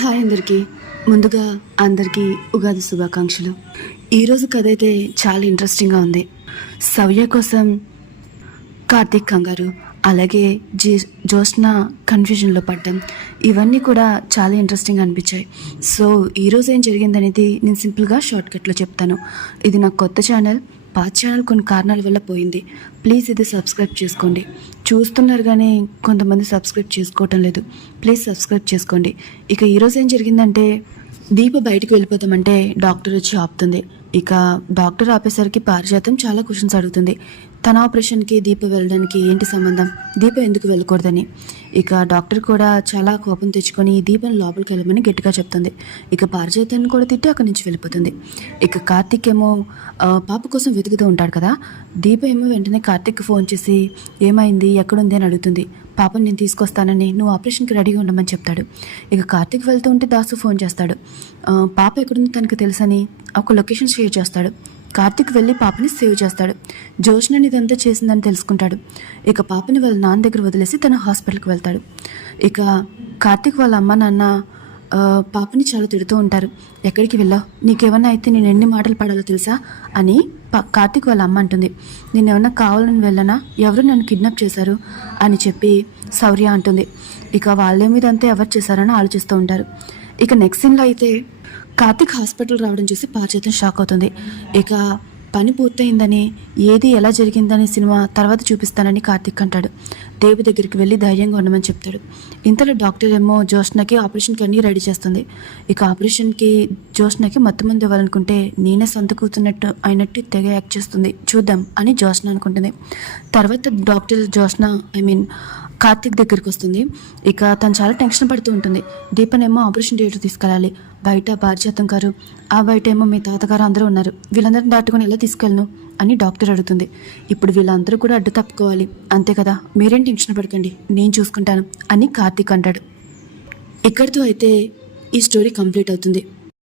Hi అందరికీ. ముందుగా అందరికీ ఉగాది శుభాకాంక్షలు. ఈరోజు కథ అయితే చాలా ఇంట్రెస్టింగ్గా ఉంది. సవ్య కోసం కార్తీక్ కంగారు, అలాగే జ్యోత్స్న కన్ఫ్యూజన్లో పడ్డం, ఇవన్నీ కూడా చాలా ఇంట్రెస్టింగ్ అనిపించాయి. సో ఈరోజు ఏం జరిగిందనేది నేను సింపుల్గా షార్ట్కట్లో చెప్తాను. ఇది నాకు కొత్త ఛానల్, పాత ఛానల్ కొన్ని కారణాల వల్ల పోయింది. ప్లీజ్ ఇది సబ్స్క్రైబ్ చేసుకోండి. చూస్తున్నారు కానీ కొంతమంది సబ్స్క్రైబ్ చేసుకోవటం లేదు. ప్లీజ్ సబ్స్క్రైబ్ చేసుకోండి. ఇక ఈరోజు ఏం జరిగిందంటే, దీప బయటికి వెళ్ళిపోతామంటే డాక్టర్ వచ్చి ఆపుతుంది. ఇక డాక్టర్ ఆపేసరికి పారిజాతం చాలా క్వశ్చన్స్ అడుగుతుంది. తన ఆపరేషన్కి దీప వెళ్ళడానికి ఏంటి సంబంధం, దీప ఎందుకు వెళ్ళకూడదని. ఇక డాక్టర్ కూడా చాలా కోపం తెచ్చుకొని దీపని లోపలికి వెళ్ళమని గట్టిగా చెప్తుంది. ఇక పారిజాతాన్ని కూడా తిట్టి అక్కడి నుంచి వెళ్ళిపోతుంది. ఇక కార్తీక్ ఏమో పాప కోసం వెతుకుతూ ఉంటాడు కదా. దీప ఏమో వెంటనే కార్తీక్కి ఫోన్ చేసి ఏమైంది, ఎక్కడుంది అని అడుగుతుంది. పాపని నేను తీసుకొస్తానని, నువ్వు ఆపరేషన్కి రెడీగా ఉండమని చెప్తాడు. ఇక కార్తీక్ వెళ్తూ ఉంటే దాసు ఫోన్ చేస్తాడు. పాప ఎక్కడుంది తనకు తెలుసని ఒక లొకేషన్ షేర్ చేస్తాడు. కార్తీక్ వెళ్ళి పాపని సేవ్ చేస్తాడు. జ్యోత్స్నని ఇదంతా చేసిందని తెలుసుకుంటాడు. ఇక పాపని వాళ్ళ నాన్న దగ్గర వదిలేసి తన హాస్పిటల్కి వెళ్తాడు. ఇక కార్తీక్ వాళ్ళ అమ్మ నాన్న పాపని చాలా తిడుతూ ఉంటారు. ఎక్కడికి వెళ్ళావు, నీకేమన్నా అయితే నేను ఎన్ని మాటలు పడాలో తెలుసా అని కార్తీక్ వాళ్ళ అమ్మ అంటుంది. నేనేమన్నా కావాలని వెళ్ళనా, ఎవరు నన్ను కిడ్నాప్ చేశారు అని చెప్పి శౌర్య అంటుంది. ఇక వాళ్ళే మీద అంతా ఎవరు చేశారని ఆలోచిస్తూ ఉంటారు. ఇక నెక్స్ట్ సీన్లో అయితే కార్తీక్ హాస్పిటల్ రావడం చూసి పారిజాతం షాక్ అవుతుంది. ఇక పని పూర్తయిందని, ఏది ఎలా జరిగిందని సినిమా తర్వాత చూపిస్తానని కార్తీక్ అంటాడు. దేవి దగ్గరికి వెళ్ళి ధైర్యంగా ఉండమని చెప్తాడు. ఇంతలో డాక్టర్ ఏమో జ్యోత్స్నకి ఆపరేషన్కి అన్నీ రెడీ చేస్తుంది. ఇక ఆపరేషన్కి జ్యోత్స్నకి మందు ఇవ్వాలనుకుంటే నేనే సొంత కూతున్నట్టు అయినట్టు తెగ యాక్ట్ చేస్తుంది, చూద్దాం అని జ్యోత్స్న అనుకుంటుంది. తర్వాత డాక్టర్ జ్యోత్స్న కార్తీక్ దగ్గరికి వస్తుంది. ఇక తను చాలా టెన్షన్ పడుతూ ఉంటుంది. దీపనేమో ఆపరేషన్ థియేటర్ తీసుకెళ్ళాలి, బయట పారిజాతం గారు, ఆ బయట ఏమో మీ తాతగారు అందరూ ఉన్నారు, వీళ్ళందరినీ దాటుకొని ఎలా తీసుకెళ్ళను అని డాక్టర్ అడుగుతుంది. ఇప్పుడు వీళ్ళందరూ కూడా అడ్డు తప్పుకోవాలి అంతే కదా, మీరేం టెన్షన్ పడకండి, నేను చూసుకుంటాను అని కార్తీక్ అంటాడు. ఇక్కడితో అయితే ఈ స్టోరీ కంప్లీట్ అవుతుంది.